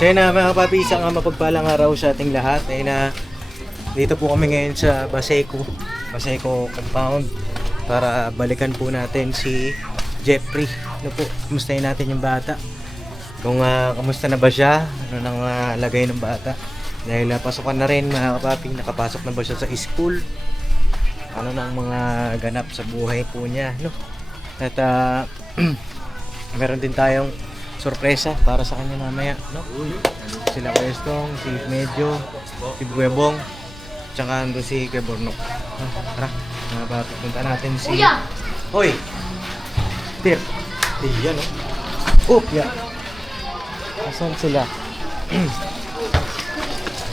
So yun na mga papi, isang mapagpalang araw sa ating lahat. Ay na dito po kami ngayon sa Baseco compound para balikan po natin si Jeffrey. Ano po, kumustahin natin yung bata. Kung kamusta na ba siya, ano nang lagay ng bata. Dahil pasukan na rin mga kapapi, nakapasok na ba siya sa school. Ano nang mga ganap sa buhay po niya, no? At meron din tayong sorpresa para sa kanya mamaya, no? Sila Kwestong, si Medyo, si Buebong, tsaka ando si Kebornok. Tara, punta natin si... Hoy! Tir! Iyan, no? Oh, yeah! Asan sila?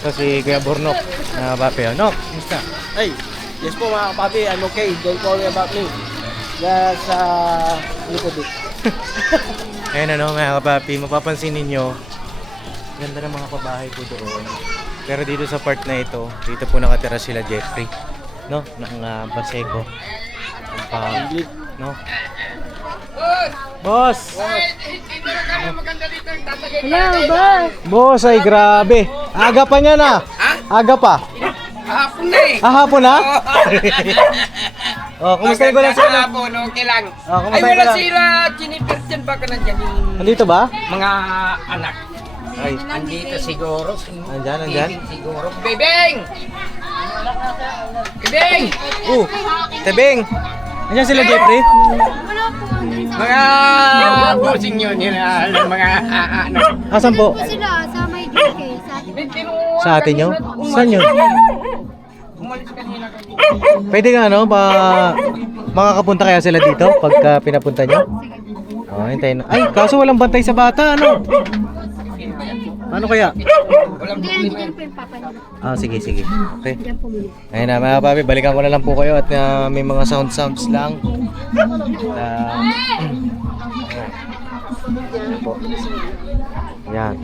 Ito si Kuya Bornok, mga papi. Nok, kumusta? Ay, yes po mga kapapi, I'm okay. Don't worry about me. Just, likod it. Ayun ano mga kapapi, mapapansin ninyo, ganda ng mga pabahay po doon. Pero dito sa part na ito, dito po nakatira sila Jeffrey, no? Ng Baseco. No? Boss! Hello, boss! Boss, ay grabe! Aga pa niya na! Aga pa! Hapon na eh! Hapon na? Oh, kumusta ko lang sila? Hapon, okay lang. Oh, Ay, kumusta wala lang? sila, Jennifer dyan baka nandyan yung Nandito ba? mga anak. Ay, Andito siguro. Andyan, andyan? Bebeng siguro. Bebeng! Bebeng! Tebeng! Andyan sila Jeffrey? Mga busing yun, yun mga ano. Asan po? Sila sa may DK, sa Sa atin nyo? Saan yun? Umalis kanina kami. Pwede nga ano, makakapunta kaya sila dito pagka pinapunta nyo? Oh, hintayin. Ay, kaso walang bantay sa bata, ano? Ano kaya? Walang Hindi, problema yan yun. po yung papa niya. Sige. Okay. Diyan po muna. Ayun na mga papi, balikan ko na lang po kayo at may mga sounds lang. Yan po. Yan.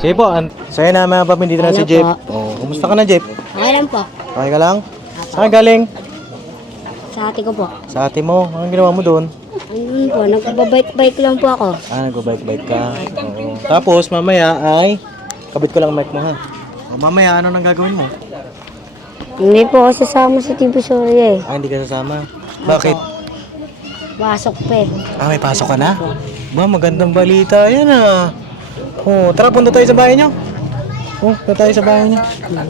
Sige po, so yun na mga papi, dito na si Jeff. Oh, kumusta ka na Jeff? Okay lang po. Okay ka lang? Saan ka galing? Sa ate ko po. Sa ate mo, anong ginawa mo doon? Ayun po, nagbabike-bike lang po ako. Nagbabike-bike ka. Oo. Tapos mamaya ay kabit ko lang mic mo ha. O, mamaya ano nang gagawin mo? Hindi po ako sasama sa TV Sorry eh. Hindi ka sasama. Bakit? Pasok pa eh. May pasok ka na? Ba, magandang balita yan ah. Oh, tara punta tayo sa bahay niyo. Punta tayo sa bahay niyo.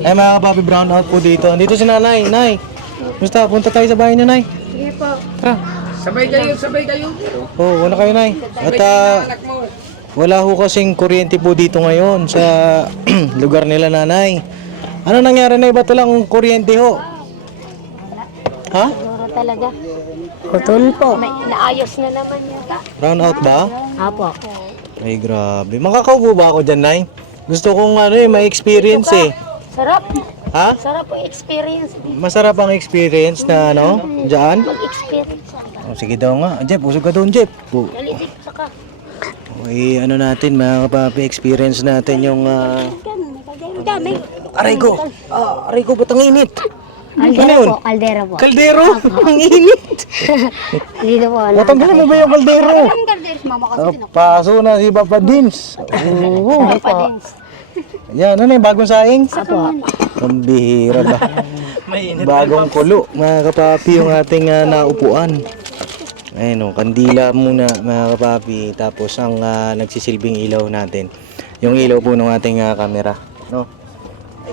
Ay mga kapapi, brown out po dito. Andito si nanay. Nay, basta punta tayo sa bahay niyo, nay. Sige po. Tara. Sabay kayo. Una kayo, nay. At Anak mo. wala ho kasing kuryente po dito ngayon sa lugar nila nanay. Ano nangyari na iba lang kuryente ho? Ha? Siguro talaga. Putol po. May naayos na naman yata. Brown out ba? Apo. Ay grabe. Makakaupo ba ako dyan, nay? Gusto kong may experience eh. Sarap. Ha? Sarap po experience. Masarap ang experience na dyan? Mag-experience. Sige daw nga. Jeff, usog ka doon, Jeff. Nalisip saka. Okay, natin, mga kapapi, experience natin yung... Dami. Aray ko, ba't ang init? Kaldero po. Kaldero po. Kaldero? Ang init! Dito po. Matanggalin mo ba yung kaldero? Ang kaldero si mama kasi Paso na si Papa Dins. Oo. Yan, ano yung bagong saing? Apo. Ang bihira ba? Bagong kulo, mga kapapi, yung ating naupuan. Ayun o, kandila muna mga kapapi. Tapos ang nagsisilbing ilaw natin. Yung ilaw po ng ating camera. No?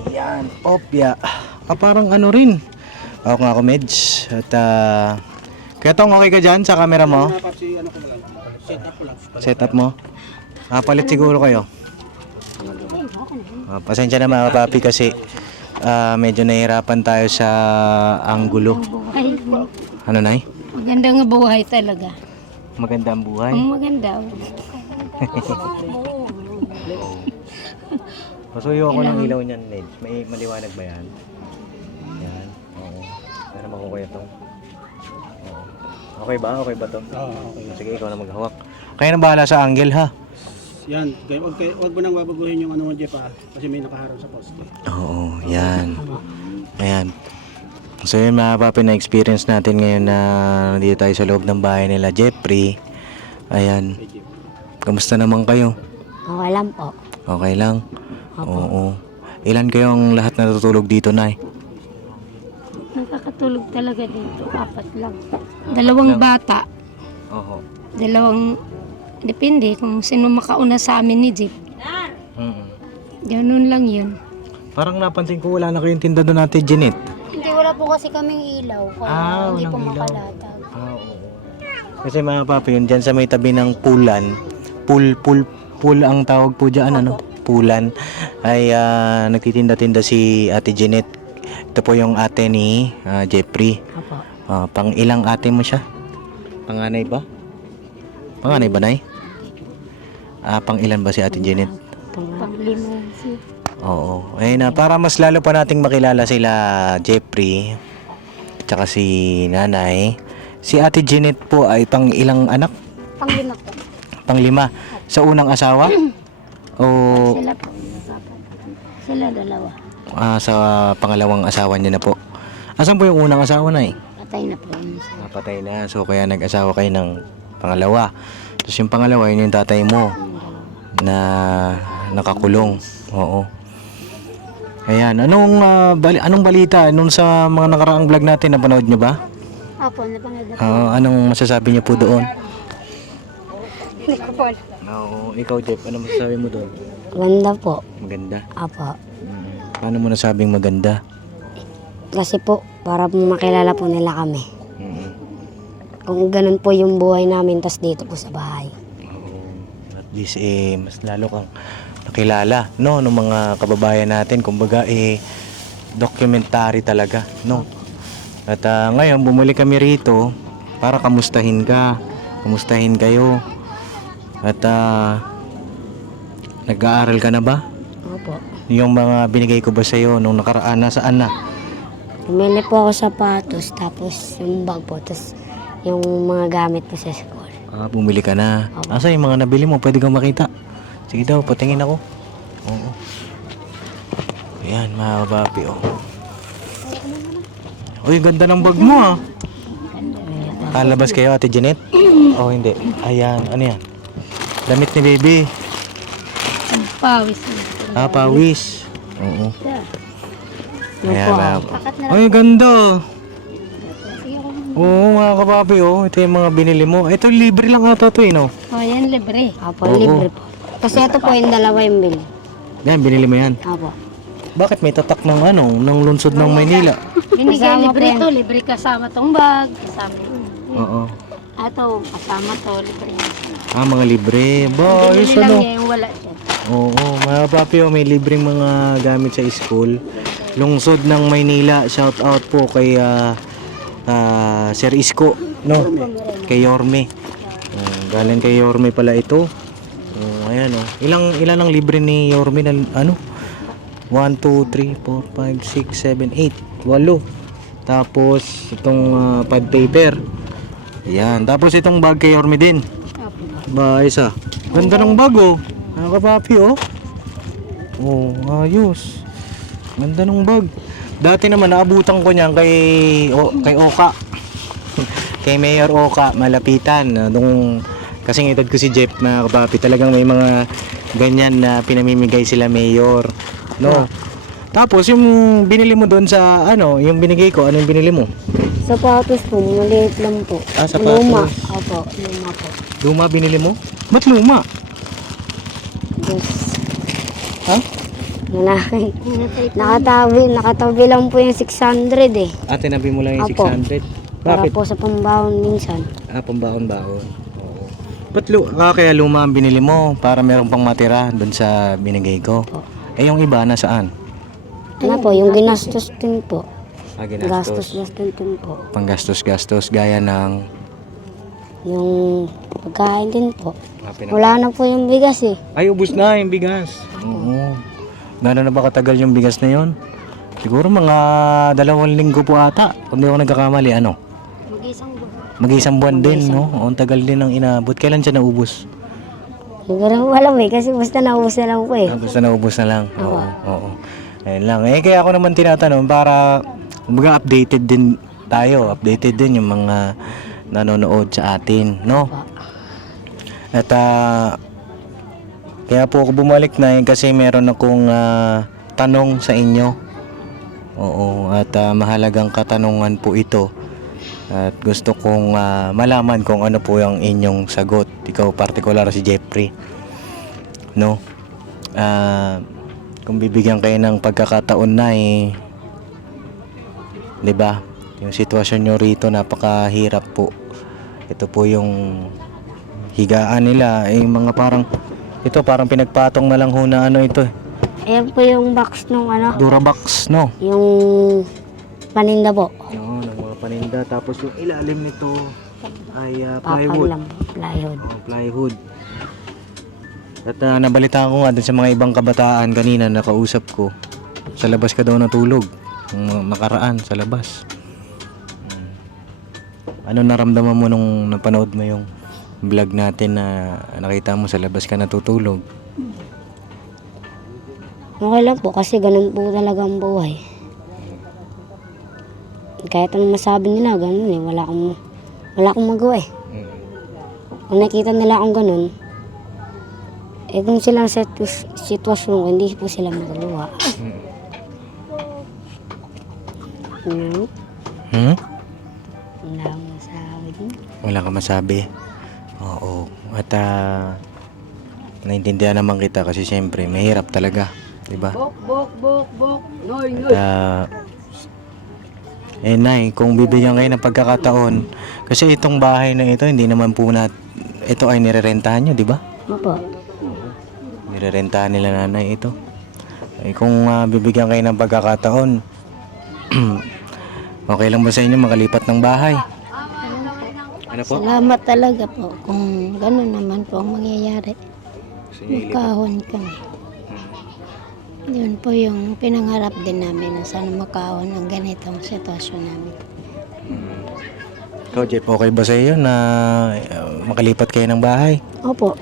Ayan, opya. Parang ano rin. Ako nga ako, Medj. At kaya tong okay ka dyan sa camera mo? Setup mo? Palit siguro kayo. Pasensya na mga kapapi kasi medyo nahihirapan tayo sa anggulo. Ano, Nay? Maganda nga buhay talaga. Maganda ang buhay. Maganda. Pasuyo ako ng ilaw niyan, Ned. May maliwanag ba yan? Yan. Oo. Pero makukuha ito. Oo. Okay ba? Okay ba to? Oo, okay. Sige, ikaw na maghawak. Kaya na bahala sa angle, ha? Yan, wag mo nang babaguhin yung ano mo, Jeff, kasi may nakaharap sa poste. Oo, yan. Ayan. So yun mga papi, na experience natin ngayon na nandito tayo sa loob ng bahay nila Jeffrey. Ayan. Kamusta naman kayo? Okay lang po. Okay lang? Opo. Oo. Ilan kayong lahat natutulog dito, Nay? Nakakatulog talaga dito. 4 lang. 2 bata. Oo. 2, depende kung sino makauna sa amin ni Jeep. Ganun lang yun. Parang napansin ko wala na kayong tinda doon natin, Jeanette. Hindi, wala po kasi kaming ilaw. Kaya hindi walang po ilaw. makalatag. Oo. Kasi mga papi, yun dyan sa may tabi ng pulan, pool ang tawag po dyan, ano? Pulan. Ay nagtitinda-tinda si Ate Jeanette. Ito po yung ate ni Jeffrey. Opo. Pang ilang ate mo siya? Panganay ba? Panganay ba, Nay? Pang ilan ba si Ate Jeanette? Panglima. Oo. Ayun na, para mas lalo pa nating makilala sila Jeffrey at saka si Nanay. Si Ate Jeanette po ay pang ilang anak? Panglima po. Pang 5. Sa unang asawa? O Sila po. Sila 2. sa pangalawang asawa niya na po? Asan po yung unang asawa, Nay? Patay na po yun. Napatay na. So kaya nag-asawa kayo ng pangalawa. Tapos yung pangalawa, yun yung tatay mo na nakakulong. Oo. Ayan. Anong balita? Nung sa mga nakaraang vlog natin, napanood nyo ba? Opo, napangad na po. Anong masasabi niyo po doon? Hindi ko po. Oo. Ikaw, Jeff, ano masasabi mo doon? Ganda po. Maganda. Apo. Paano mo nasabing maganda? Kasi po, para makilala po nila kami. Mm. Kung ganun po yung buhay namin, tas dito po sa bahay. At least mas lalo kang nakilala, no, ng mga kababayan natin. Kumbaga documentary talaga, no. At ngayon bumuli kami rito para kamustahin ka, kamustahin kayo. At nag-aaral ka na ba? Opo. Yung mga binigay ko ba sa'yo nung nakaraan, nasaan na? Bumili po ako sapatos, tapos yung bag po, tapos yung mga gamit po sa school. Bumili ka na. Asa yung mga nabili mo? Pwede kang makita. Sige daw, patingin ako. Oo. Ayan, mga kapapi, oh. Uy, ganda ng bag mo, ah. Kalabas kayo, Ate Jeanette? Oh, hindi. Ayan, ano yan? Damit ni baby. Pawis. Pawis. Oo. Ayan, Pakat na ay, ganda. Oo, mga kapapi, oh. Ito yung mga binili mo. Ito, libre lang ata ito, no? Oh, yan libre. Opo, Oo. libre po. Kasi ito po yung 2 yung bili. Yan, binili mo yan. Opo. Bakit may tatak ng ng lungsod ng Maynila? Binigay Kasama libre po yan. to, libre kasama tong bag. Kasama yun. Oo. Ato, kasama to, libre. Mga libre. Ba, ayos Binili lang ano? niya yung wala siya. Oo, mga papi, oh, may libreng mga gamit sa school. Lungsod ng Maynila, shout out po kay Sir Isko, no? Kay Yorme. Galing kay Yorme pala ito. Ayan, oh. Ilan ang libre ni Yorme na ano? 1, 2, 3, 4, 5, 6, 7, 8. 8. Tapos itong pad paper. Ayan, tapos itong bag kay Yorme din. Ba, isa. Ganda ng bag, oh. Mga kapapi, oh. Oh, ayos. Ganda ng bag. Dati naman naabutan ko niyan kay Oka. Kay Mayor Oka, malapitan. Nung kasing edad ko si Jeff, mga kapapi, talagang may mga ganyan na pinamimigay sila Mayor. No. Tapos yung binili mo doon sa yung binigay ko, anong binili mo? Sapatos po, maliit lang po. Sapatos. Luma. Opo, luma po. Luma binili mo? Ba't luma? Diyos. Ha? Malaki. Nakatabi lang po yung 600 eh. Ate, nabi mo lang yung Apo. 600. Para Bakit? po sa pambawon minsan. Pambaon-baon. Oo. Ba't kaya luma ang binili mo para meron pang matira doon sa binigay ko? Opo. Yung iba nasaan? Ano po, yung ginastos din po. Ginastos. Gastos din po. Panggastos-gastos gaya ng Yung pagkain din po. Wala na po yung bigas eh. Ay, ubus na yung bigas. Oo. Gano'n na ba katagal yung bigas na yon? Siguro mga 2 linggo po ata. Kung di ako nagkakamali, ano? Mag-isang buwan. Mag-isang buwan din, no? O, ang tagal din ng inabot. Kailan siya naubos? Siguro wala eh, kasi basta naubos na lang po eh. Basta naubos na lang. Oo. Oo. Ayun lang. Kaya ako naman tinatanong para kumbaga updated din tayo. Updated din yung mga nanonood sa atin, no? At Kaya po ako bumalik na kasi meron akong tanong sa inyo. Oo, at mahalagang katanungan po ito. At gusto kong malaman kung ano po yung inyong sagot. Ikaw partikular si Jeffrey. No? Kung bibigyan kayo ng pagkakataon na 'di ba? Yung sitwasyon nyo rito napakahirap po. Ito po yung higaan nila, mga parang pinagpatong na lang ho na ano ito. Ayan po yung box nung ano, Durabox, no? yung paninda po. Yun, ng mga paninda. Tapos yung ilalim nito ay plywood. Papag lang, plywood. Plywood. At nabalitaan ko nga dun sa mga ibang kabataan kanina nakausap ko. Sa labas ka daw natulog. Yung nakaraan sa labas. Ano naramdaman mo nung napanood mo yung vlog natin na nakita mo sa labas ka natutulog? Okay lang po kasi ganun po talaga ang buhay. Kahit anong masabi nila, ganun eh. Wala akong magawa eh. Kung nakita nila akong ganun, kung silang sitwasyon ko, hindi po sila magagawa. Wala akong masabi din. Wala ka masabi? Oo. At naintindihan naman kita kasi siyempre mahirap talaga. Diba? Bok. Noy. Nay, kung bibigyan kayo ng pagkakataon, kasi itong bahay na ito, hindi naman po ito ay nirerentahan nyo, di ba? Opo. Nirerentahan nila nanay ito. Kung bibigyan kayo ng pagkakataon, okay lang ba sa inyo makalipat ng bahay? Ano po? Salamat talaga po kung ganun naman po ang mangyayari. Makahon kami. Yun po yung pinangarap din namin na sana makahon ng ganitong sitwasyon namin. Ikaw, Jeff, okay ba sa iyo na makalipat kayo ng bahay? Opo.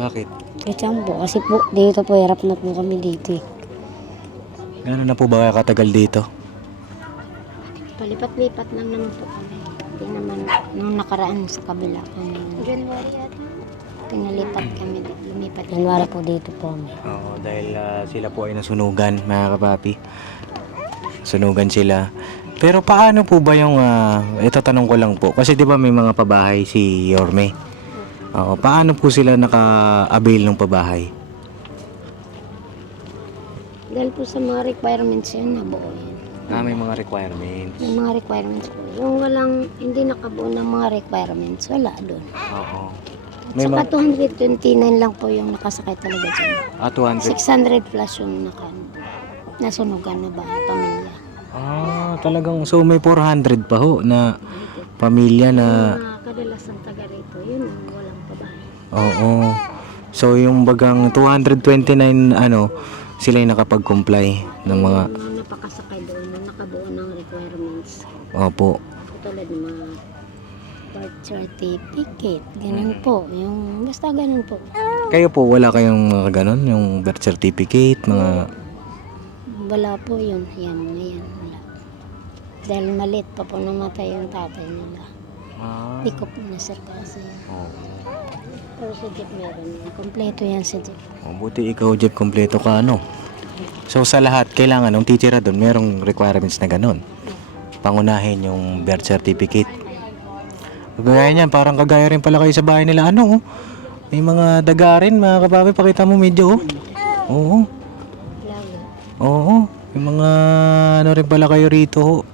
Bakit? Kaya po kasi po dito po hirap na po kami dito eh. Gano'n na po ba kayo katagal dito? Palipat-lipat lang naman po kami. Hindi naman nung nakaraan sa kabila kami. January at Pinalipat kami dito. Lumipat. January po dito po kami. Oo, dahil sila po ay nasunugan, mga kapapi. Sunugan sila. Pero paano po ba yung, ito tanong ko lang po, kasi di ba may mga pabahay si Yorme? Oo, paano po sila naka-avail ng pabahay? Dahil po sa mga requirements yun, nabuo yun. May mga requirements. Yung mga requirements po. Yung hindi nakabuo ng mga requirements, wala doon. Oo. May Saka mga, 229 lang po yung nakasakay talaga dyan. 200. 600 plus yung nasunugan na ba, pamilya. Talagang, so may 400 pa ho na pamilya na, Mga kadalasang taga rito, yun ang walang pabahay. oo. So yung bagang 229, sila yung nakapag-comply ng mga, Yung napakasakay doon, yung nakabuo ng requirements. opo. Tulad ng mga birth certificate, ganun po. Yung, basta ganun po. Kayo po, wala kayong mga ganon? Yung birth certificate, mga... Wala po yun. Yan, wala. Dahil maliit pa po namatay yung tatay nila. Hindi ko po nasirkasa yun. Pero si Jeep meron yun. Kompleto yan si Jeep. Buti ikaw, Jeff, kompleto ka, So sa lahat, kailangan ng teacher doon, merong requirements na ganon. Pangunahin yung birth certificate. Kagaya niyan, parang kagaya rin pala kayo sa bahay nila. May mga daga rin, mga kapapi, pakita mo medyo, Oo. Oo. May mga rin pala kayo rito,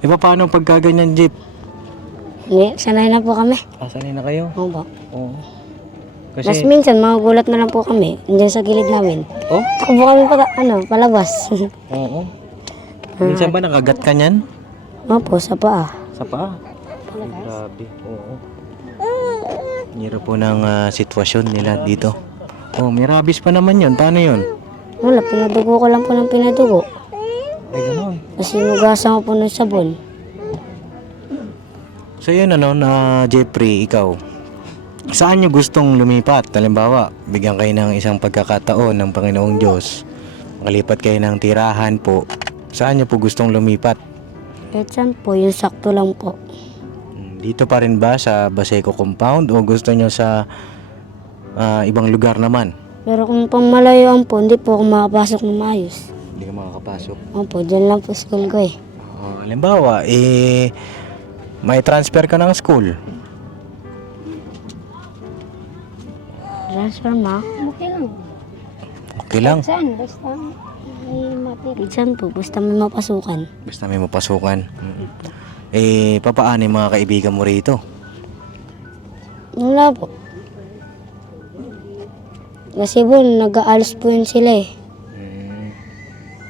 paano pagka ganyan, Jeep? Sanay na po kami. Sanay na kayo? Opo. Oo. Mas Kasi, minsan, magugulat na lang po kami. Diyan sa gilid namin. Takbo kami palabas. oo. Minsan ba nakagat ka niyan? Opo, sa paa. Sa paa? Grabe, oo. Hirap po ng sitwasyon nila dito. May rabies pa naman yun. Paano yun? Wala, pinadugo ko lang po ng pinadugo. Ay, gano'n. Kasi nugasan ko po ng sabon. So yun na Jeffrey, ikaw. Saan nyo gustong lumipat? Halimbawa, bigyan kayo ng isang pagkakataon ng Panginoong Diyos. Makalipat kayo ng tirahan po. Saan nyo po gustong lumipat? Kahit saan po, yung sakto lang po. Dito pa rin ba sa Baseco Compound o gusto nyo sa ibang lugar naman? Pero kung pang malayuan po, hindi po ako makapasok ng maayos. Hindi ka makakapasok. Opo, dyan lang po school ko eh. Halimbawa, may transfer ka ng school. Transfer ma? Okay lang. Okay lang. Saan? Basta may mapili. Saan po? Basta may mapasukan. Basta may mapasukan. Papaano yung mga kaibigan mo rito? Wala po. Kasi po, nag-aalas po yun sila eh.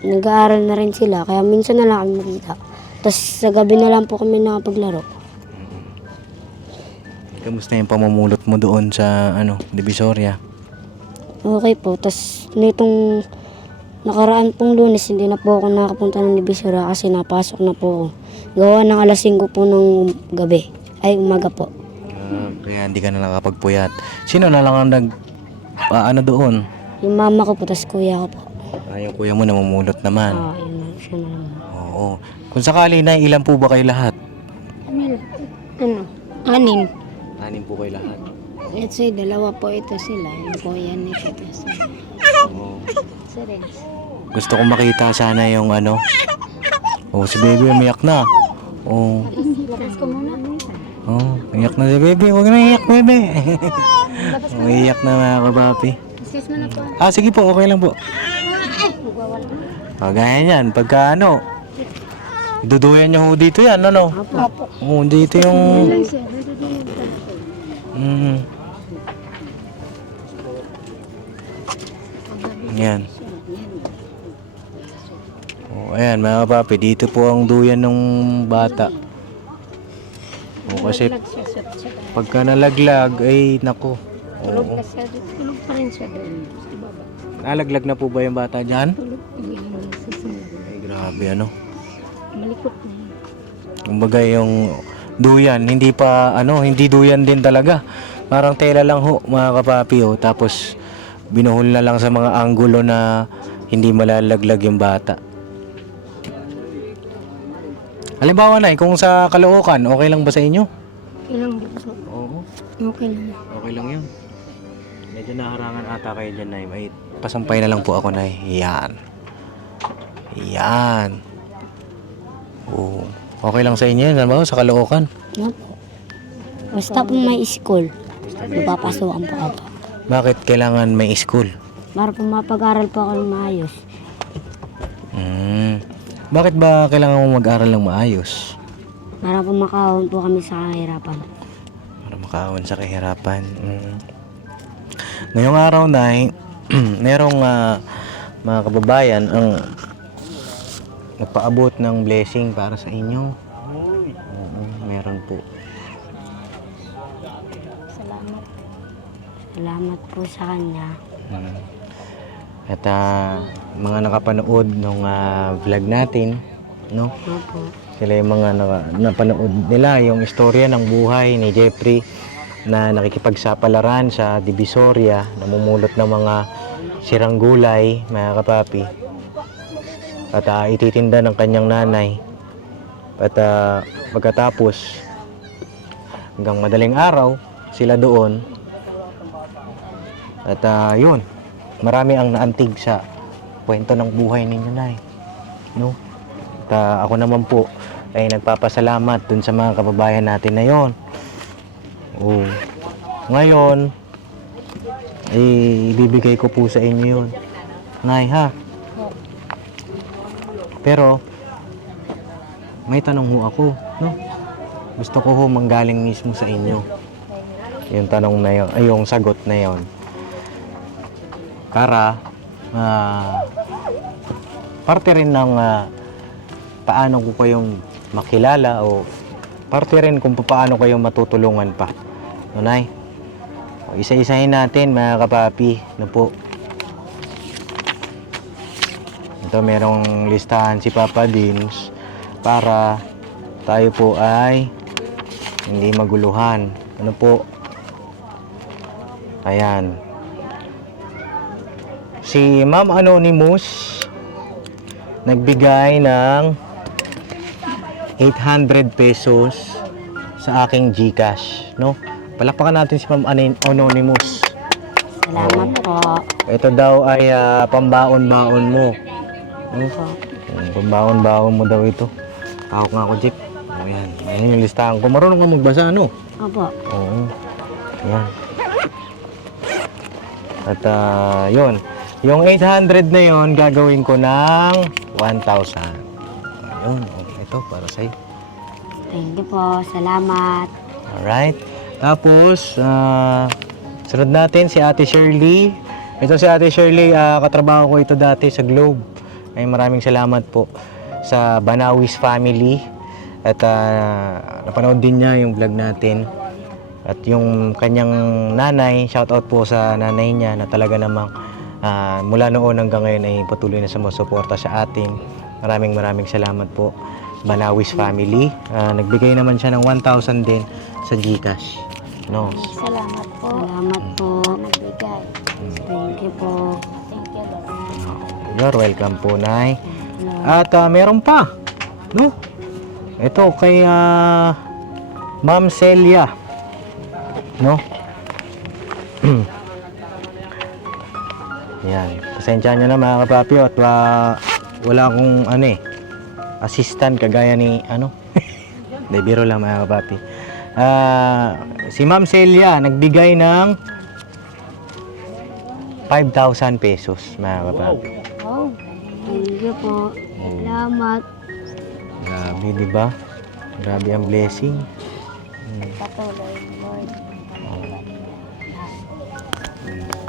Nag-aaral na rin sila, kaya minsan na lang kami makita. Tapos sa gabi na lang po kami nakapaglaro. Kamusta yung pamumulot mo doon sa Divisoria? Okay po, tapos nitong nakaraan pong Lunes, hindi na po ako nakapunta ng Divisoria kasi napasok na po ako. Gawa ng alas 5 po ng gabi, ay umaga po. Kaya hindi ka na nakapagpuyat. Sino na lang ang doon? Yung mama ko po, tapos kuya ko po. Yung kuya mo namumulot naman. Yun na, siya na lang. Oo. Kung sakali na, ilan po ba kayo lahat? Anin. 6 po kayo lahat. Let's say, dalawa po ito sila. Yung kuya nito, tapos Oo. si Renz. Gusto kong makita sana yung si baby umiyak na. Labas ko muna. Iyak na si baby. Huwag na iyak, baby. Iyak na mga kapapi. Excuse mo na po. Sige po, okay lang po. Gaya niyan, pagka duduyan nyo ho dito yan, Apo. Dito yung... Yan. Ayan mga kapapi, dito po ang duyan ng bata. Kasi pagka nalaglag, ay nako. Tulog pa rin siya doon. Nalaglag na po ba yung bata dyan? Tulog pa rin susunod. Ay grabe Malikot na yun. Kumbaga yung duyan, hindi duyan din talaga. Parang tela lang ho mga kapapi tapos binuhol na lang sa mga anggulo na hindi malalaglag yung bata. Halimbawa na, kung sa Caloocan, okay lang ba sa inyo? Ilang po. Oo, Okay lang. okay lang yun. Medyo naharangan ata kayo dyan, Nay. May pasampay na lang po ako, Nay. Yan. Oo. Okay lang sa inyo yan, sa Caloocan? Opo. Basta po may school. Napapasukan po ako. Bakit kailangan may school? Para po mapag-aral po ako ng maayos. Bakit ba kailangan mo mag-aral ng maayos? Para po makahon po kami sa kahirapan. Para makaahon sa kahirapan. Ngayong araw, Nay, merong mga kababayan ang nagpaabot ng blessing para sa inyo. Meron po. Salamat po sa kanya. At mga nakapanood ng vlog natin, no? Opo. Sila yung mga napanood nila yung istorya ng buhay ni Jeffrey na nakikipagsapalaran sa Divisoria, namumulot ng mga sirang gulay, mga kapapi. At ititinda ng kanyang nanay. At pagkatapos, hanggang madaling araw, sila doon. At yun, marami ang naantig sa kwento ng buhay ninyo, Nay. No? At ako naman po ay nagpapasalamat dun sa mga kababayan natin na yon. Ngayon, ibibigay ko po sa inyo yun. Nay, ha? Pero, may tanong ho ako, no? Gusto ko ho manggaling mismo sa inyo. Yung tanong na yun, ay yung sagot na yun. Para, parte rin ng paano ko kayong makilala o parte rin kung paano kayong matutulungan pa. No, Nay? Isa-isahin natin, mga kapapi. No po. Ito, merong listahan si Papa Dins para tayo po ay hindi maguluhan. Ano po? Ayan. Si Ma'am Anonymous nagbigay ng 800 pesos sa aking GCash, no? Palakpakan natin si Ma'am Anonymous. Salamat po. Ito daw ay pambaon-baon mo. Pambaon-baon mo daw ito. Tawag nga ako, Jeep. Ayan. Ayan yung listahan ko. Marunong ka magbasa, ano? Opo. Oo. Ayan. At yun. Yung 800 na yun, gagawin ko ng 1,000. Ayun. Ito, para sa'yo. Thank you po. Salamat. Alright. Tapos, sunod natin si Ate Shirley. Ito si Ate Shirley, katrabaho ko ito dati sa Globe. Ay maraming salamat po sa Banawis family. At napanood din niya yung vlog natin. At yung kanyang nanay, shoutout po sa nanay niya na talaga namang mula noon hanggang ngayon ay patuloy na sumusuporta sa atin. Maraming salamat po, Banawis family. Nagbigay naman siya ng 1,000 din sa GCash. No. Salamat po. Salamat po. Nagbigay. Thank you po. Thank you. You're welcome po, Nay. At meron pa, no? Ito kay Ma'am Celia, no? Yan. Pasensya nyo na mga kapapi at wala akong assistant kagaya ni De biro lang mga kapapi. Si Ma'am Celia nagbigay ng 5,000 pesos mga kapapi. Oh, thank you po. Salamat. Grabe, di ba? Grabe ang blessing. Patuloy, Lord.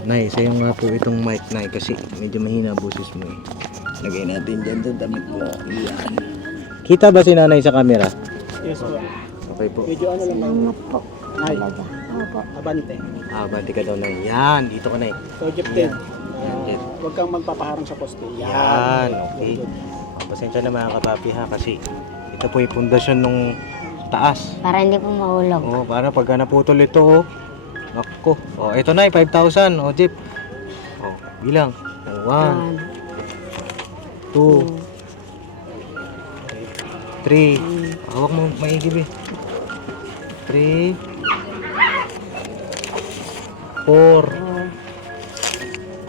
Nay, sa'yo nga po itong mic, Nay, kasi medyo mahina ang boses mo eh. Lagay natin dyan sa damit mo. Yan. Kita ba si Nanay sa camera? Yes po. Okay po. Medyo ano lang. Salamat po. Ay. Talaga. Opo. Abante. Banti ka daw, Nay. Yan, dito ka, Nay. So, Jeep Yan. huwag kang magpapaharang sa poste. Yan, okay. Pasensya na mga kapapi ha, kasi ito po yung pundasyon nung taas. Para hindi po mahulog. Oh, para pagka naputol ito, oh. Ako. Oh, ito na, 5,000. Oh, Jeep. Oh, bilang. 1, 2, 3. Hawak mo maigib eh. 3, 4,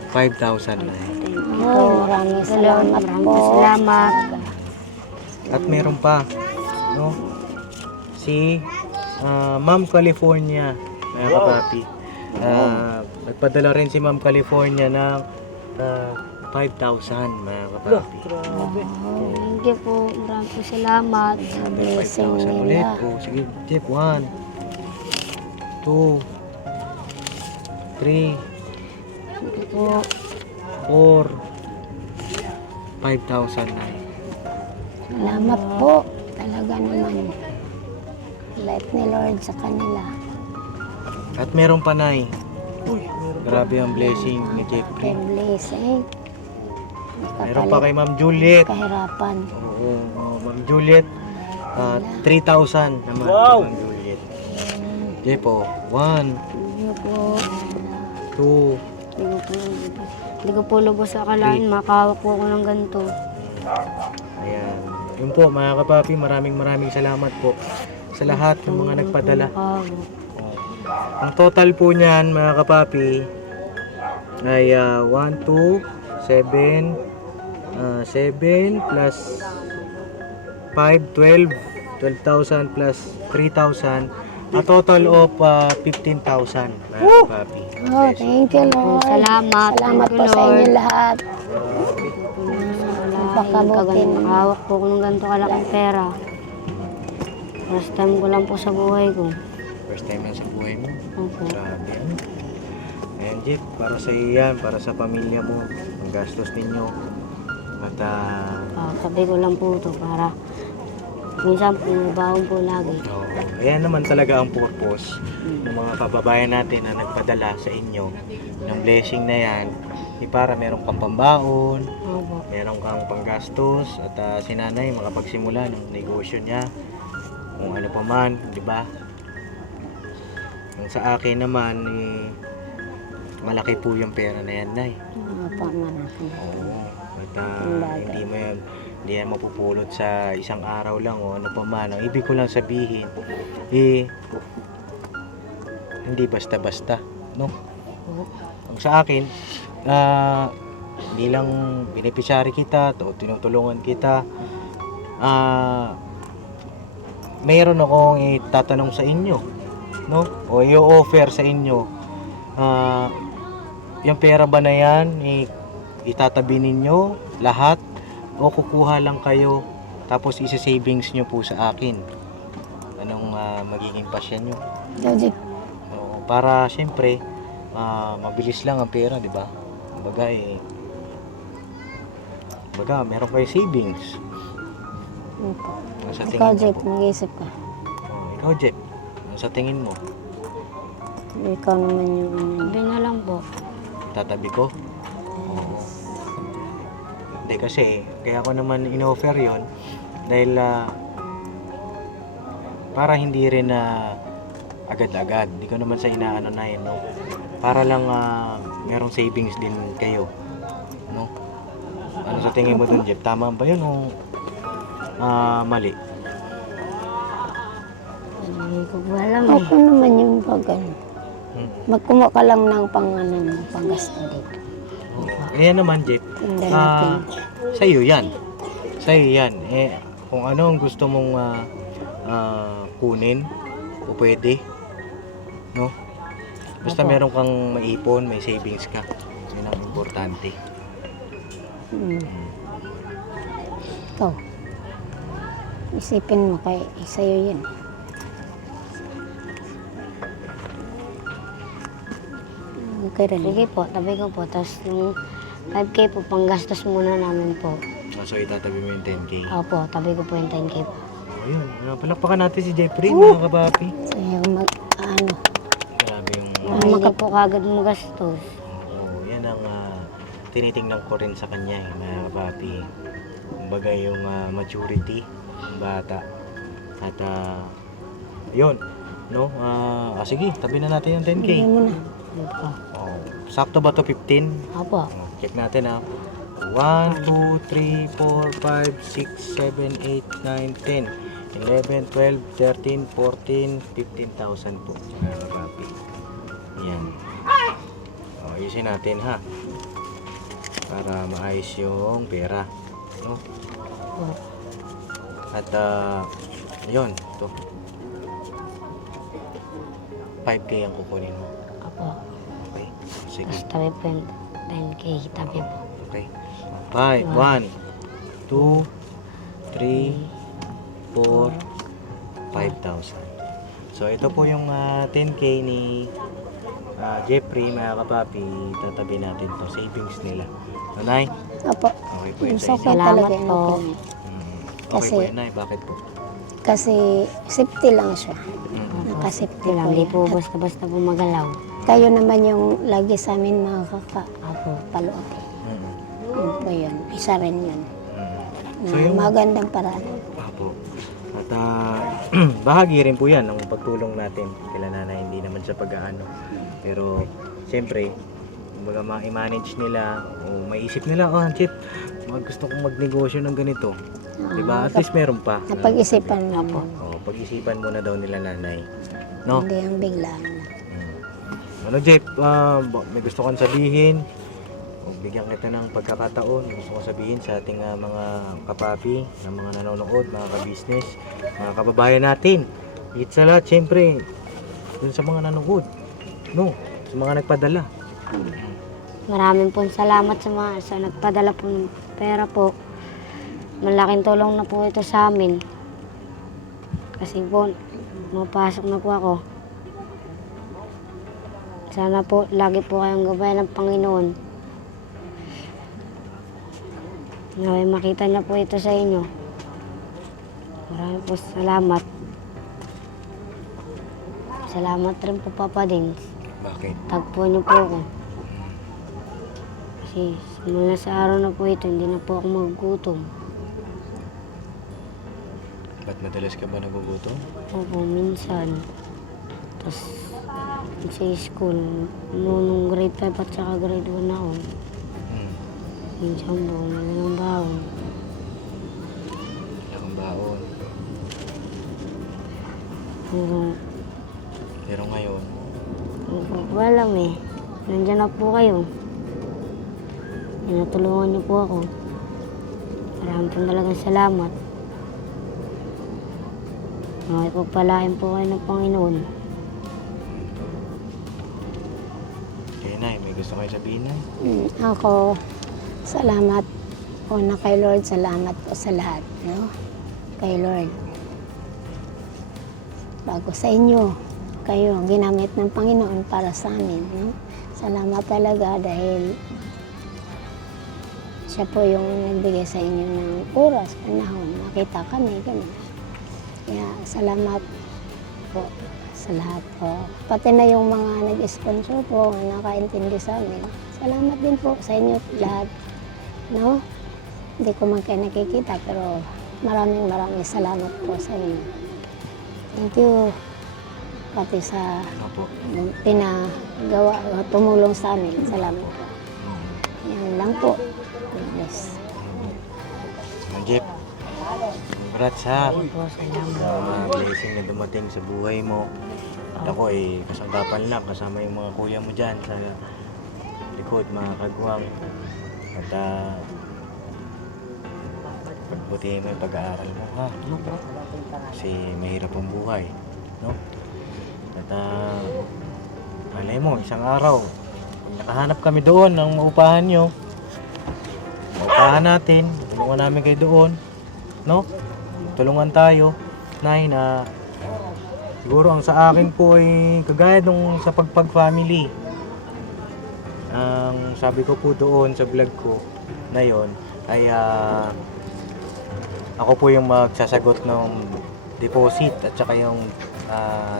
5,000 na. Maraming salamat po. Salamat. At meron pa, no? Si Ma'am California, mga kapapi. Nagpadala rin si Ma'am California ng 5,000, mga kapapi. Thank you po. Maraming po salamat sa blessing 5,000 ulit. nila. Oh, sige, Jeep. 1, 2, 3, Thank you po. 4, 5,000 na. Salamat po. Talaga naman. Life ni Lord sa kanila. At meron pa, Nay. Grabe ang blessing ni Jeffrey. Kay blessing. Meron pa kay Ma'am Juliet. Kahirapan. Oo, Ma'am Juliet. 3,000 naman. Wow! Ma'am Juliet. Jeff, 1, Thank you po. 2, Hindi ko po lubos sa akalain. Makahawak po ako ng ganito. ayan. Yun po, mga kapapi, maraming salamat po sa lahat ng mga nagpadala. Ang total po niyan, mga kapapi, ay 1, 2, 7, 7 plus 5, 12, 12,000 plus 3,000, a total of 15,000, mga kapapi. Oh, thank you, Lord. Salamat. Salamat po sa inyo lahat. Napakabutin. Nakahawak po ko ng ganito kalaking pera. First time ko lang po sa buhay ko. First time yan sa buhay mo. Opo. Grabe. Ayan, Jeep, para sa iyo yan, para sa pamilya mo, ang gastos ninyo. At Sabi ko lang po ito para minsan po baon po lagi. ayan naman talaga ang purpose ng mga kababayan natin na nagpadala sa inyo ng blessing na yan. Para meron kang pambaon, Opo. meron kang panggastos, at si nanay makapagsimula ng negosyo niya, kung ano pa man, di ba? Yung sa akin naman, malaki po yung pera na yan, Nay. Opo, marami. At hindi yan mapupulot sa isang araw lang o ano pa man. Ang ibig ko lang sabihin, hindi basta-basta, no? Ang sa akin, bilang beneficiary kita, tinutulungan kita, mayroon akong itatanong sa inyo, no? O i-offer sa inyo. Yung pera ba na yan, itatabi ninyo lahat o kukuha lang kayo tapos isa-savings nyo po sa akin? Anong magiging pasya nyo? Ikaw, Jeep. Oo, para syempre, mabilis lang ang pera, di ba? Kumbaga, meron kayo savings. Ano sa Ikaw, tingin Jeep, mo po? mag-iisip ka. Ikaw, Jeff, ano sa tingin mo? Ikaw naman yung Sabi na lang po. Tatabi ko? Oo. Hindi kasi, kaya ko naman in-offer yon dahil para hindi rin agad-agad. Hindi ko naman sa inaano na yun, no? Para lang merong savings din kayo, no? Ano sa tingin mo dun, Jeff? Tama ba yun o mali? Hindi ko ba alam. Ako naman yung pag magkumuha ka lang ng panggasto dito. Kaya naman, Jeff, Tingnan natin. sa'yo yan. Sa'yo yan. Kung ano ang gusto mong kunin, o pwede, no? Basta Opo. meron kang maipon, may savings ka. Yun ang importante. Ikaw. Isipin mo kay sa'yo yun. Okay rin. Sige po, tabi ko po. Tapos yung 5K po, panggastos muna namin po. So, itatabi mo yung 10K. Opo, tabi ko po yung 10K po. O, yun. Palakpakan natin si Jeffrey, mga kapapi. Sa'yo Grabe yung... hindi po kagad magastos. Oo, yan ang tinitingnan ko rin sa kanya, mga kapapi. Kumbaga yung maturity ng bata. At, yun. No? Sige, tabi na natin yung 10K. Bigyan mo na. Opo. Oh, sakto ba to 15? Opo. Check natin ha. 1, 2, 3, 4, 5, 6, 7, 8, 9, 10, 11, 12, 13, 14, 15,000 po. Mga papi. Yan. O, ayusin natin ha. Para maayos yung pera. No? Opo. At, yun. Ito. 5K ang kukunin mo. Opo. Okay. Sige. Tapos tabi po yung 10K. Tabi po. Okay. 5, 1, 2, 3, 4, 5,000. So, ito po yung 10K ni Jeffrey, mga kapapi. Tatabi natin to savings nila. So, Nay? Opo. Okay po yun sa inyo. Salamat po. Okay Kasi- po yun, Nay. Bakit po? Kasi safety lang siya. Mm. Nakasafety lang. Hindi po basta-basta po magalaw. Kayo naman yung lagi sa amin makakapaloot. Mm. Yun po yun. Isa rin yun. Mm. Na So, yung... magandang paraan. Apo. At bahagi rin po yan ng pagtulong natin kila nanay, hindi naman sa pag-aano. Pero siyempre, kumbaga ma-manage nila o maisip nila, Chip, gusto kong magnegosyo ng ganito. Diba? At least meron pa. Napag-isipan na po. Pag-isipan muna daw nila nanay. No? Hindi ang biglaan. Ano, Jeff, may gusto kong sabihin? O, bigyan kita ng pagkakataon. Gusto kong sabihin sa ating mga kapapi, na mga nanonood, mga ka-business, mga kababayan natin. Higit sa lahat, syempre, dun sa mga nanonood. No, sa mga nagpadala. Maraming pong salamat sa nagpadala po ng pera po. Malaking tulong na po ito sa amin. Kasi po, mapasok na po ako. Sana po, lagi po kayong gabayan ng Panginoon. Naway makita niya po ito sa inyo. Maraming po salamat. Salamat rin po, Papa Dins. Bakit? Tagpo niyo po ako. Kasi mula sa araw na po ito, hindi na po ako magugutom. Ba't madalas ka ba nagugutom? Opo, minsan. Tapos, sa school, nung grade 5 at saka grade 1 ako, minsan po, ng baon. Wala kang baon. Pero, Pero ngayon, hindi ko po alam eh. nandiyan na po kayo. Tinutulungan niyo po ako. Maraming po talagang salamat. Makipagpalain po kayo ng Panginoon. Kaya Nay, may gusto kayo sabihin, Nay? Ako, salamat po na kay Lord. Salamat po sa lahat. No? Kay Lord. Bago sa inyo, kayo ginamit ng Panginoon para sa amin. No? Salamat talaga dahil siya po yung nagbigay sa inyo ng oras, panahon. Nakita kami, ganun. Kaya salamat po sa lahat po. Pati na yung mga nag-sponsor po, na nakaintindi sa amin. Salamat din po sa inyo lahat. No? Hindi ko man kayo nakikita, pero maraming salamat po sa inyo. Thank you. Pati sa Opo. pinagawa, tumulong sa amin. Salamat po. Yan lang po. Yes. Jeep, congrats ha. Po, salamat. Sa mga blessing na dumating sa buhay mo. At ako ay kasanggapan lang kasama yung mga kuya mo dyan sa likod, mga kagwang. At pagbutihin mo yung pag-aaral mo ha. Kasi mahirap ang buhay. No? At malay mo, isang araw, pag nakahanap kami doon ng maupahan nyo, maupahan natin, tulungan namin kayo doon. No? Tulungan tayo. Nay, na siguro ang sa akin po ay kagaya nung sa Pagpag-family. Ang sabi ko po doon sa vlog ko na yon ay ako po yung magsasagot ng deposit at saka yung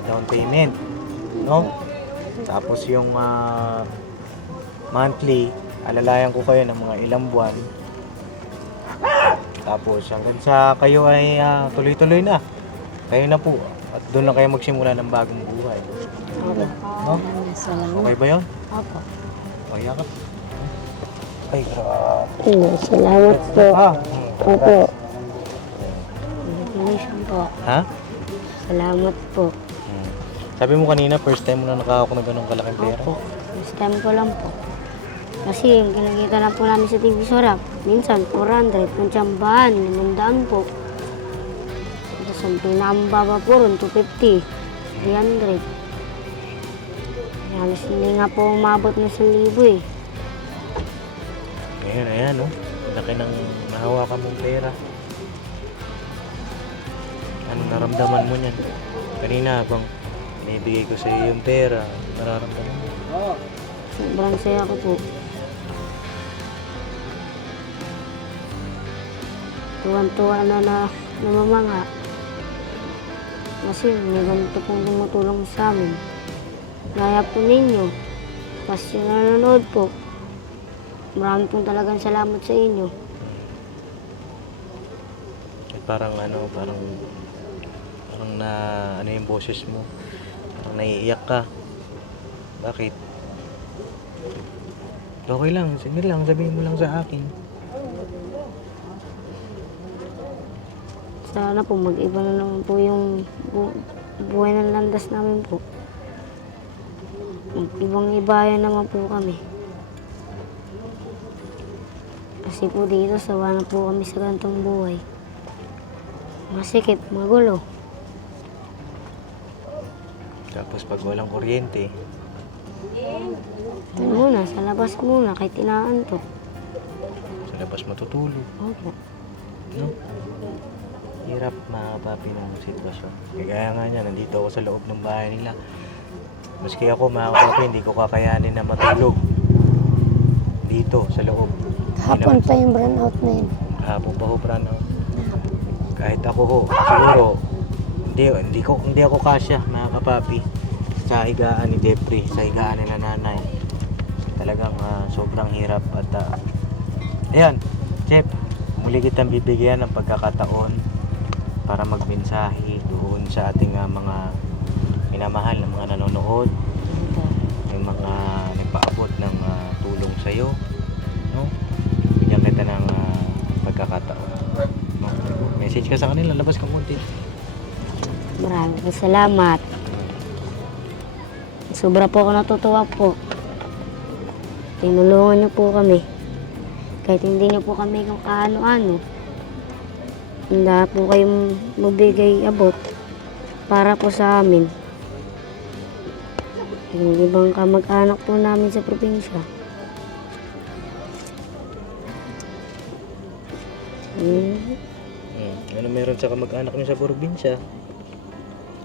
down payment. No? Tapos yung monthly, alalayan ko kayo ng mga ilang buwan. Tapos hanggang sa kayo ay tuloy-tuloy na. Kayo na po. At doon na kayo magsimula ng bagong buhay. Okay. No? Salamat. Okay ba yun? Opo. Kaya ka. Ay, grabe. Salamat po. Opo. Congrats. Congratulations po. Ha? Salamat po. Sabi mo kanina, first time mo na nakahawak ng ganong kalaking pera? Opo. First time ko lang po. Kasi yung kinakita na po namin sa TV Sarap, minsan 400, kung tsambahan, 500 po. Tapos ang pinakambaba po ron, 250, 300. Halos hindi nga po umabot na 1,000 eh. Ngayon, ayan, no? Laki ng nahawakan mong pera. Ano naramdaman mo niyan? Kanina, habang binibigay ko sa iyo yung pera, nararamdaman mo. Sobrang saya ko po. Tuwan-tuwa na namamanga. Kasi may ganito pong tumutulong sa amin. Gaya po ninyo. Tapos yung nanonood po, marami pong talagang salamat sa inyo. At parang na, ano yung boses mo? Parang naiiyak ka. Bakit? Okay lang, sige lang, sabihin mo lang sa akin. Sana po mag-iba na naman po yung buhay ng landas namin po. Ibang ibayan naman po kami. Kasi po dito, sawa na po kami sa ganitong buhay. Masikip, magulo. Tapos pag walang kuryente, Doon muna, sa labas muna, kahit inaantok. sa labas matutulog. Opo. No? Hirap mga papi ng sitwasyon. Kaya nga niya, nandito ako sa loob ng bahay nila. Maski ako mga papi, hindi ko kakayanin na matulog. Dito, sa loob. Hapon pa yung burnout na yun. Hapon pa ho, brano. Kahit ako ho, siguro, hindi ako kasya mga kapapi sa higaan ni Jeffrey, sa higaan nila nanay. Talagang sobrang hirap at ayan, Jeff, muli kitang bibigyan ng pagkakataon para magmensahe doon sa ating mga minamahal na mga nanonood, yung mga nagpaabot ng tulong sa'yo, no? Bigyan kita ng pagkakataon. No? Message ka sa kanila, labas ka munti. Maraming salamat. Sobra po ako natutuwa po. tinulungan niyo po kami. Kahit hindi niyo po kami kung kaano-ano. Handa po kayong magbigay abot para po sa amin. Yung ibang kamag-anak po namin sa probinsya. Ano meron sa kamag-anak niyo sa probinsya?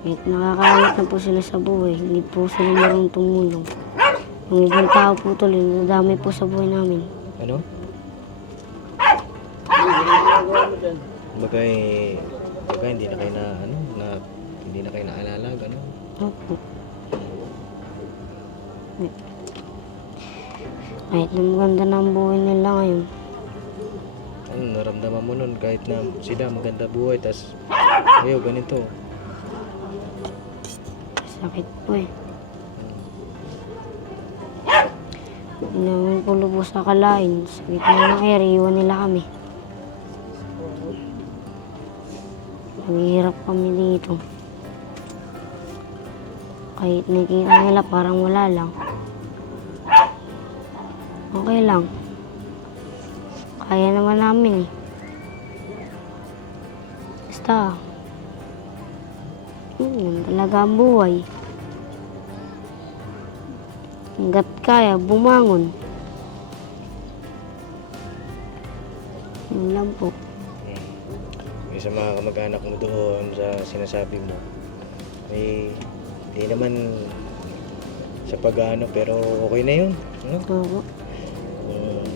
Kahit nakakaangat na po sila sa buhay, hindi po sila marunong tumulong. Yung ibang tao po tuloy, nadamay po sa buhay namin. Ano? Bagay hindi na kayo na hindi na kayo naalala, gano'n. Opo. Kahit na maganda na ang buhay nila ngayon. Ano naramdaman mo nun kahit na sila maganda buhay, tas kayo ganito. Sakit po eh. Hindi namin po lubos sa kalain. Sa gitna ng ere, iwan nila kami. Naghihirap kami dito. Kahit nakita nila parang wala lang. Okay lang. Kaya naman namin eh. Basta, yun talaga ang buhay. Hanggat kaya, bumangon. Yun lang po. Yung sa mga kamag-anak mo doon sa sinasabi mo, hindi naman sa pag-ano, pero okay na yun. No? Opo.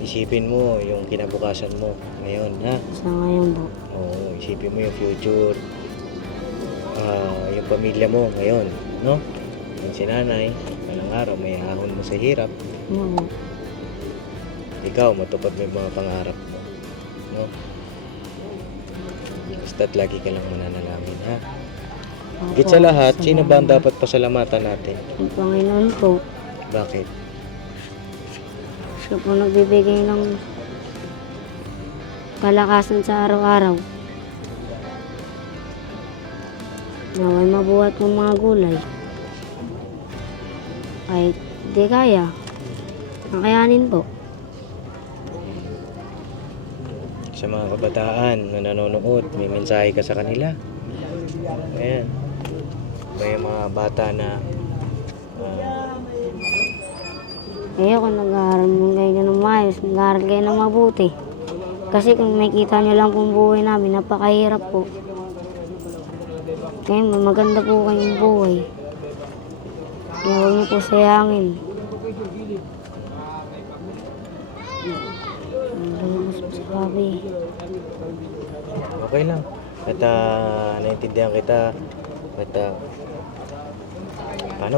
Isipin mo yung kinabukasan mo ngayon, ha? Sa ngayon po. Oo, isipin mo yung future. Yung pamilya mo ngayon, no? Yung si nanay, walang araw, may ahon mo sa hirap. Oo. Ikaw, matupad mo yung mga pangarap mo, no? Basta't lagi ka lang mananalamin, ha? Higit sa lahat, sino ba ang dapat pasalamatan natin? Ang Panginoon po. Bakit? Siya po nagbibigay ng kalakasan sa araw-araw. Naway mabuhat ng mga gulay. Kahit di kaya, kakayanin po. Sa mga kabataan na nanonood, may mensahe ka sa kanila. Ayan. May mga bata na Ayoko nag-aaral mo kayo ng maayos, nag-aaral kayo ng mabuti. Kasi kung nakikita nyo lang kung buhay namin, napakahirap po. Ngayon, maganda po kayong buhay. Kaya huwag niyo po sayangin. Lumabas po sa babi. okay lang. At naintindihan kita. At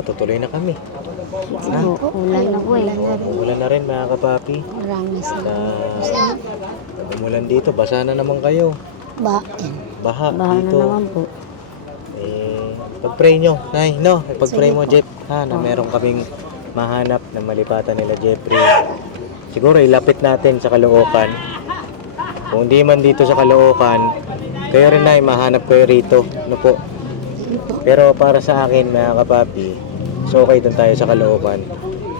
tutuloy na kami. Ulan na po eh. Umulan na rin mga kapapi. Maraming Umulan dito, basa na naman kayo. Baha Baha na dito. naman po. Pag-pray nyo, Nay, no? Pag-pray mo, Jeff, ha, na meron kaming mahanap na malipatan nila Jeffrey. Siguro ilapit natin sa Caloocan. Kung di man dito sa Caloocan, kayo rin, Nay, mahanap kayo rito. Ano po? Pero para sa akin, mga kapapi, so okay doon tayo sa Caloocan.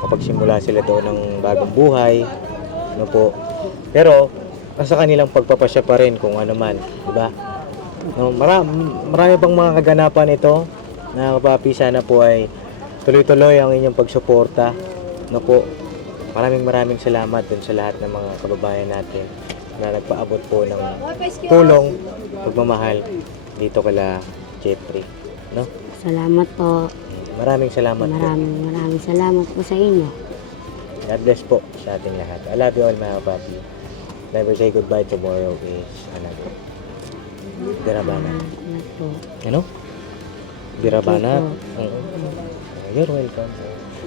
Kapag simula sila doon ng bagong buhay, ano po. Pero, nasa kanilang pagpapasya pa rin kung ano man, di ba? No, marami pang mga kaganapan ito, mga kapapi. Sana po ay tuloy-tuloy ang inyong pagsuporta. No po, maraming salamat dun sa lahat ng mga kababayan natin na nagpaabot po ng tulong, pagmamahal dito kala Jeffrey. No? Salamat po. Maraming salamat po. Maraming salamat po sa inyo. God bless po sa ating lahat. I love you all, mga kapapi. Never say goodbye. Tomorrow is Birabanat. Salamat po. Ano? Birabanat. Okay You're welcome.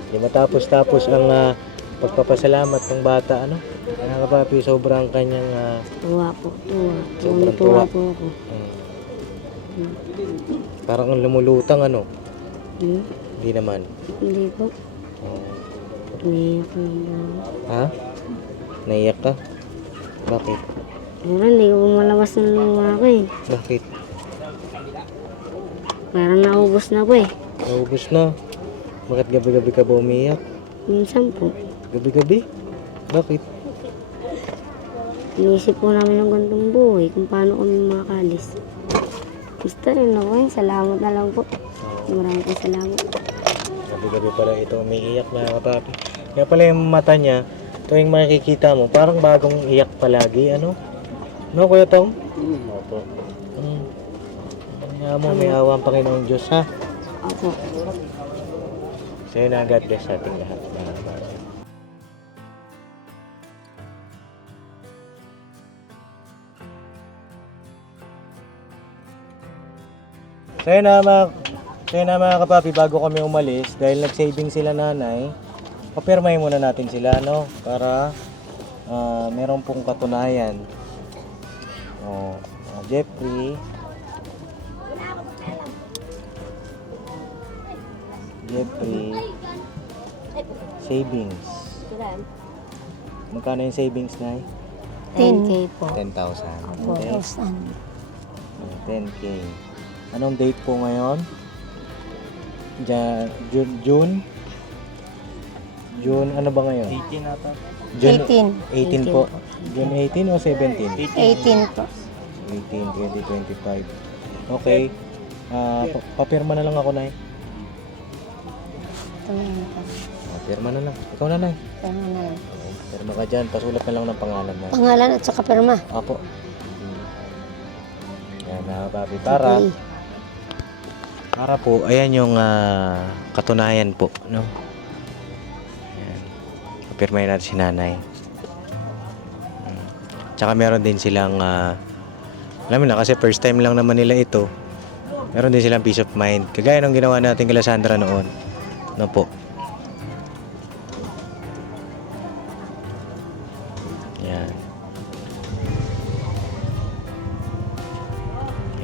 Di matapos-tapos ang pagpapasalamat ng bata, ano? Mga kapapi, sobrang kanyang Tuwa po. Sobrang Tuwa tuwa. po ako. Parang lumulutang, ano? Hmm? Hindi naman. Hindi po. Umiiyak lang po. Ha? Naiyak ka? Bakit? Pero hindi ko malabas ng luha ko eh. Bakit? Parang naubos na po eh. Naubos na. Bakit gabi-gabi ka ba umiyak? Minsan po. Gabi-gabi? Bakit? Inisip po namin ng gantong buhay kung paano kami makakalis. Basta yun ako yun. Salamat na lang po. Maraming po salamat. Gabi-gabi pala ito umiiyak mga kapapi. Kaya pala yung mata niya, tuwing makikita mo, parang bagong iyak palagi, ano? No, Kuya Tom? Opo. Kaya mo, may awa ang Panginoong Diyos, ha? Opo. So yun na, God bless sa ating lahat. Mga kapapi. So yun na mga kapapi, bago kami umalis, dahil nag-saving sila nanay, papirmahin muna natin sila, no? Para meron pong katunayan. Jeffrey. Savings. Magkano yung savings na? 10K po. 10,000. Opo. Okay. 10K. Anong date po ngayon? June? June, ano ba ngayon? 18 ata. June 18. 18 po. June 18 o 17? 18 po. 18, 2025. Okay. Papirma na lang ako, Nay. Tumingin po. Pirma na lang. Ikaw na, Nay. Pirma na lang. Pirma ka dyan. Pasulat na lang ng pangalan mo. Pangalan at saka pirma. Apo. Yan na, Papi. Para po, ayan yung katunayan po, no? Ayan. Papirmahin natin si nanay. Tsaka meron din silang, alam mo na, kasi first time lang naman nila ito. Meron din silang peace of mind. Kagaya ng ginawa natin kay Sandra noon. No po. Yan.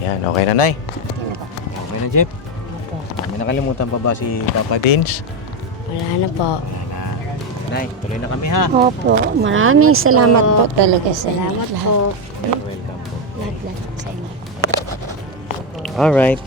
Yan, okay na, Nay. Okay na, Jeff. May nakalimutan pa ba si Papa Dins? Wala na po. Nay, tuloy na kami, ha? Opo. Maraming salamat po talaga sa inyo. Salamat po. Welcome po. Lahat sa inyo. Alright.